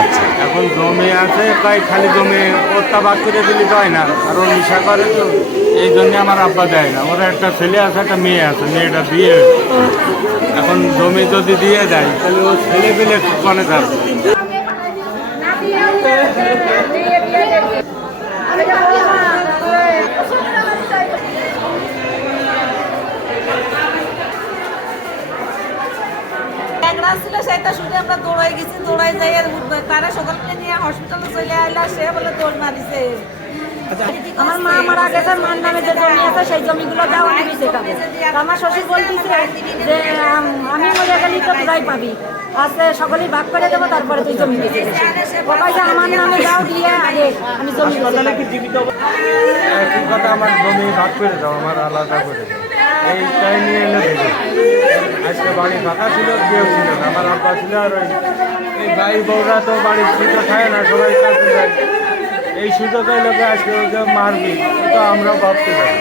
আচ্ছা, এখন জমি আছে তাই খালি জমি অত্যাবাদ করে দিলে যায় না, আর নেশা করে তো, এই জন্য আমার আব্বা দেয় না। ওরা একটা ছেলে আছে, একটা মেয়ে আছে, মেয়েটা বিয়ে এখন জমি যদি দিয়ে দেয়, তাহলে ও ছেলে পেলে কনে থাকবে এক রাত ছিল সেটা শুনে আমরা দৌড়াই গেছি দৌড়াই যাই আর তারা সকালে নিয়ে হসপিটালে চলে আইলা সে বলে দৌড় মারিছে। আমার মা মারা গেছে মার নামে যে জমি আছে সেই জমিগুলো দাও দিবি সেটা আমার শ্বশুর বলতেছে যে আম- মরে তো তোরাই পাবি। আজকে সকলেই ভাগ করে দেবো তারপরে তুই জমি দিবি কয়েছে আমার নামে দাও দিয়ে আগে আমি জমি কথা আমার জমি ভাগ করে দাও আমার আলাদা করে দাও। এইটাই নিয়ে এনে বাড়ি ফাঁকা ছিল, কেউ ছিল না। আমার আব্বা ছিল আর ওই এই ভাই বউরা তো বাড়ির ছুটো খায় না, সবাই কাছে যায়। এই সুযোগে লোকে আজকে ওকে মারবি তো আমরা ভাবতে পারি।